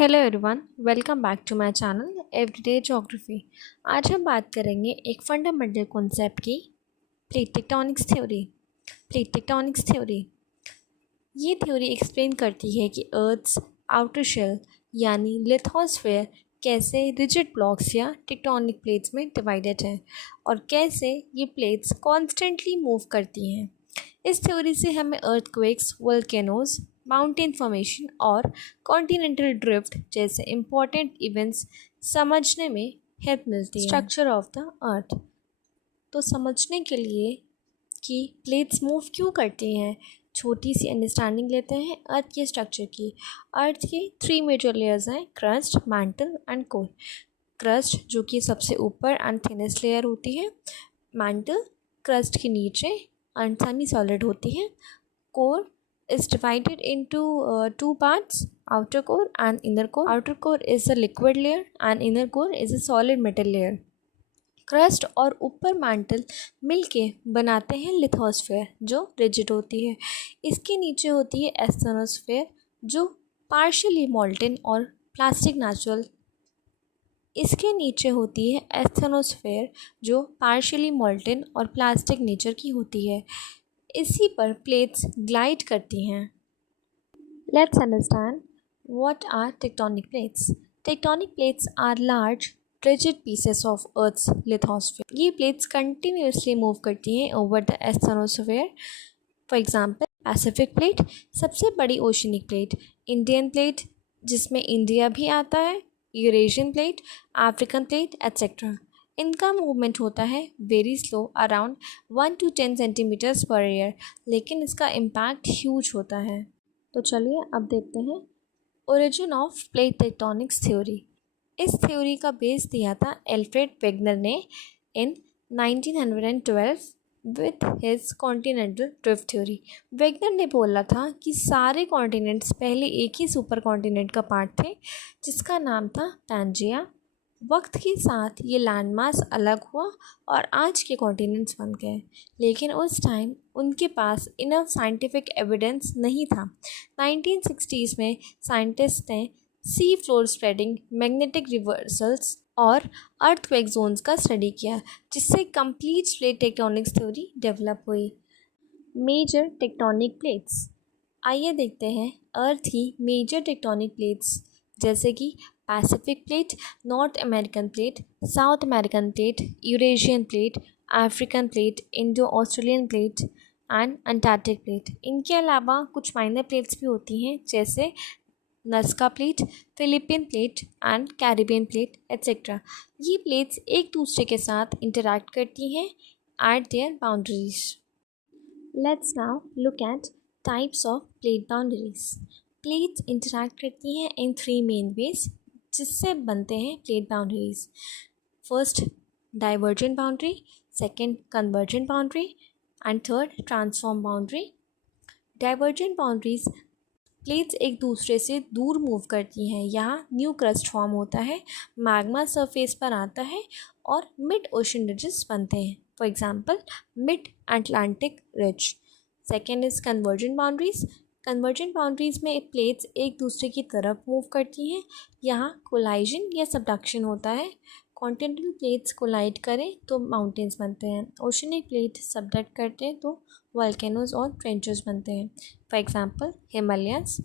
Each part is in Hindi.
Hello everyone, welcome back to my channel everyday geography. आज हम बात करेंगे एक फंडामेंटल कॉन्सेप्ट की, प्लेट टेक्टोनिक्स थ्योरी। ये थ्योरी एक्सप्लेन करती है कि अर्थ्स आउटर शेल यानी लिथोस्फेयर कैसे रिजिड ब्लॉक्स या टेक्टोनिक प्लेट्स में डिवाइडेड है और कैसे ये प्लेट्स कॉन्स्टेंटली मूव करती हैं। इस थ्योरी से हमें अर्थक्वेक्स, वोल्केनोज, माउंटेन फॉर्मेशन और कॉन्टिनेंटल ड्रिफ्ट जैसे इम्पॉर्टेंट इवेंट्स समझने में हेल्प मिलती है। स्ट्रक्चर ऑफ द अर्थ, तो समझने के लिए कि प्लेट्स मूव क्यों करती हैं, छोटी सी अंडरस्टैंडिंग लेते हैं अर्थ के स्ट्रक्चर की। अर्थ के 3 मेजर लेयर्स हैं, crust, mantle and core. Crust जो कि सबसे ऊपर एंड थिनेस्ट लेयर होती है, मैंटल क्रस्ट के नीचे एंड सेमी सॉलिड होती है, core is divided into two parts, outer core and inner core. Outer core is a liquid layer and inner core is a solid metal layer. Crust और ऊपर मैंटल मिलके बनाते हैं लिथोस्फेयर जो रिजिड होती है। इसके नीचे होती है एस्थेनोस्फेयर जो पार्शियली मोल्टन और प्लास्टिक नेचुरल। इसके नीचे होती है एस्थेनोस्फेयर जो पार्शियली मोल्टन और प्लास्टिक नेचर की होती है। इसी पर प्लेट्स ग्लाइड करती हैं। Let's understand what are tectonic plates. Tectonic plates are large rigid pieces of earth's lithosphere. ये प्लेट्स कंटिन्यूसली मूव करती हैं over the asthenosphere. For example Pacific plate सबसे बड़ी ओशनिक प्लेट, इंडियन प्लेट जिसमें इंडिया भी आता है, Eurasian plate, African plate etcetera. इनका मूवमेंट होता है very slow, around 1 to 10 centimetres per year, लेकिन इसका इम्पैक्ट ह्यूज होता है। तो चलिए अब देखते हैं origin of plate tectonics theory. इस थ्योरी का बेस दिया था एल्फ्रेड वेगनर ने in 1912 with his continental drift theory. Wegener ने बोला था कि सारे कॉन्टिनेंट्स पहले एक ही सुपर कॉन्टिनेंट का पार्ट थे जिसका नाम था पैंजिया। वक्त के साथ ये लैंडमास अलग हुआ और आज के कॉन्टिनेंट्स बन गए, लेकिन उस टाइम उनके पास इनफ साइंटिफिक एविडेंस नहीं था। 1960s में साइंटिस्ट ने sea floor spreading, magnetic reversals और अर्थक्वेक जोन्स का स्टडी किया, जिससे complete plate tectonics theory develop हुई। मेजर टेक्टोनिक प्लेट्स, आइए देखते हैं अर्थ की मेजर टेक्टोनिक प्लेट्स जैसे कि Pacific plate, North American plate, South American plate, Eurasian plate, African plate, Indo Australian plate and Antarctic plate. इनके अलावा कुछ माइनर प्लेट्स भी होती हैं जैसे Nazca plate, Philippine plate and Caribbean plate etcetera. ये प्लेट्स एक दूसरे के साथ इंटरैक्ट करती हैं at their boundaries. Let's now look at types of plate boundaries. Plates interact करती हैं इन 3 मेन वेज जिससे बनते हैं plate boundaries. First divergent boundary, second convergent boundary and third transform boundary. Divergent boundaries plates एक दूसरे से दूर मूव करती हैं। यहाँ न्यू क्रस्ट फॉर्म होता है, मैग्मा सरफेस पर आता है और मिड ओशन रिजेस बनते हैं। For example mid Atlantic ridge. Second is convergent boundaries. Convergent boundaries में प्लेट्स एक दूसरे की तरफ मूव करती हैं। यहाँ कोलाइजन या सबडक्शन होता है। कॉन्टिनेंटल प्लेट्स कोलाइड करें तो माउंटेन्स बनते हैं, ओशनिक प्लेट सबडक्ट करते हैं तो वोल्केनोज और ट्रेंचेस बनते हैं। For example Himalayas,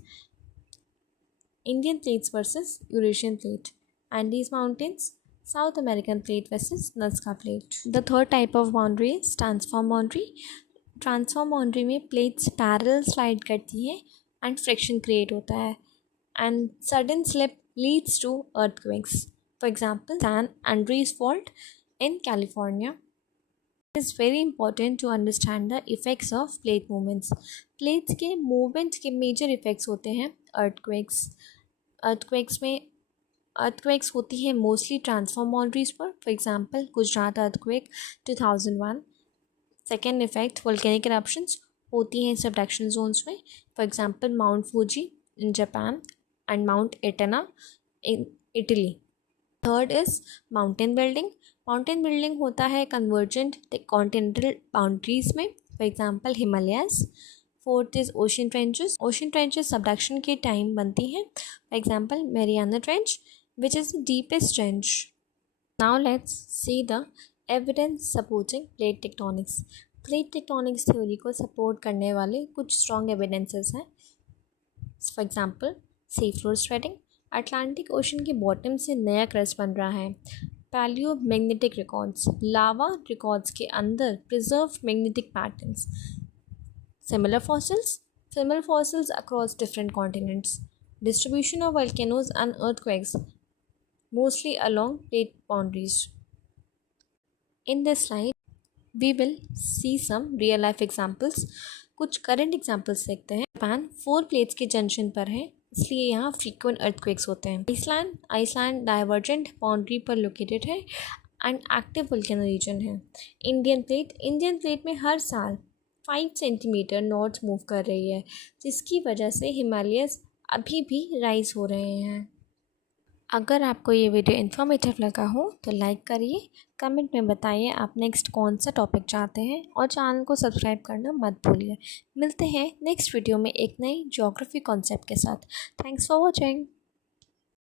Indian plates versus Eurasian plate, Andes mountains, South American plate versus Nazca plate. The third type of boundary is transform boundary. Transform boundary में प्लेट्स पैरेलल स्लाइड करती हैं एंड फ्रिक्शन क्रिएट होता है and sudden slip leads to earthquakes. For example San Andreas fault in California. It is very important to understand the effects of plate movements. Plates के मूवमेंट के मेजर इफ़ेक्ट्स होते हैं अर्थक्वेक्स। अर्थक्वेक्स होती है मोस्टली ट्रांसफॉर्म बाउंड्रीज पर। For example Gujarat earthquake 2001। Second effect volcanic eruptions होती हैं सबडक्शन जोन्स में। For example mount Fuji in Japan and mount Etna in Italy. Third is mountain building. Mountain building होता है कन्वर्जेंट कॉन्टिनेंटल बाउंड्रीज में। For example Himalayas. Fourth is ocean trenches. Ocean trenches subduction के टाइम बनती हैं। For example Mariana trench which is the deepest trench. Now let's see the evidence supporting plate tectonics. Plate tectonics theory को सपोर्ट करने वाले कुछ स्ट्रॉन्ग एविडेंसेस हैं। For example sea floor spreading, Atlantic ocean के बॉटम से नया क्रस्ट बन रहा है। पैलियो मैग्नेटिक रिकॉर्ड्स, लावा रिकॉर्ड्स के अंदर preserve magnetic patterns. Similar fossils across different continents. Distribution of volcanoes and earthquakes mostly along plate boundaries. In this slide we will see some real life examples. कुछ करंट एग्जाम्पल्स देखते हैं। जापान 4 प्लेट्स के जंक्शन पर है, इसलिए यहाँ फ्रीक्वेंट अर्थक्वेक्स होते हैं। आइसलैंड डाइवर्जेंट बाउंड्री पर लोकेटेड है एंड एक्टिव वोल्केनो रीजन है। इंडियन प्लेट में हर साल 5 सेंटीमीटर नॉर्थ मूव कर रही है, जिसकी वजह से हिमालयस अभी भी राइज हो रहे हैं। अगर आपको ये वीडियो इन्फॉर्मेटिव लगा हो तो लाइक करिए, कमेंट में बताइए आप नेक्स्ट कौन सा टॉपिक चाहते हैं और चैनल को सब्सक्राइब करना मत भूलिए। मिलते हैं नेक्स्ट वीडियो में एक नई ज्योग्राफी कॉन्सेप्ट के साथ। Thanks for watching.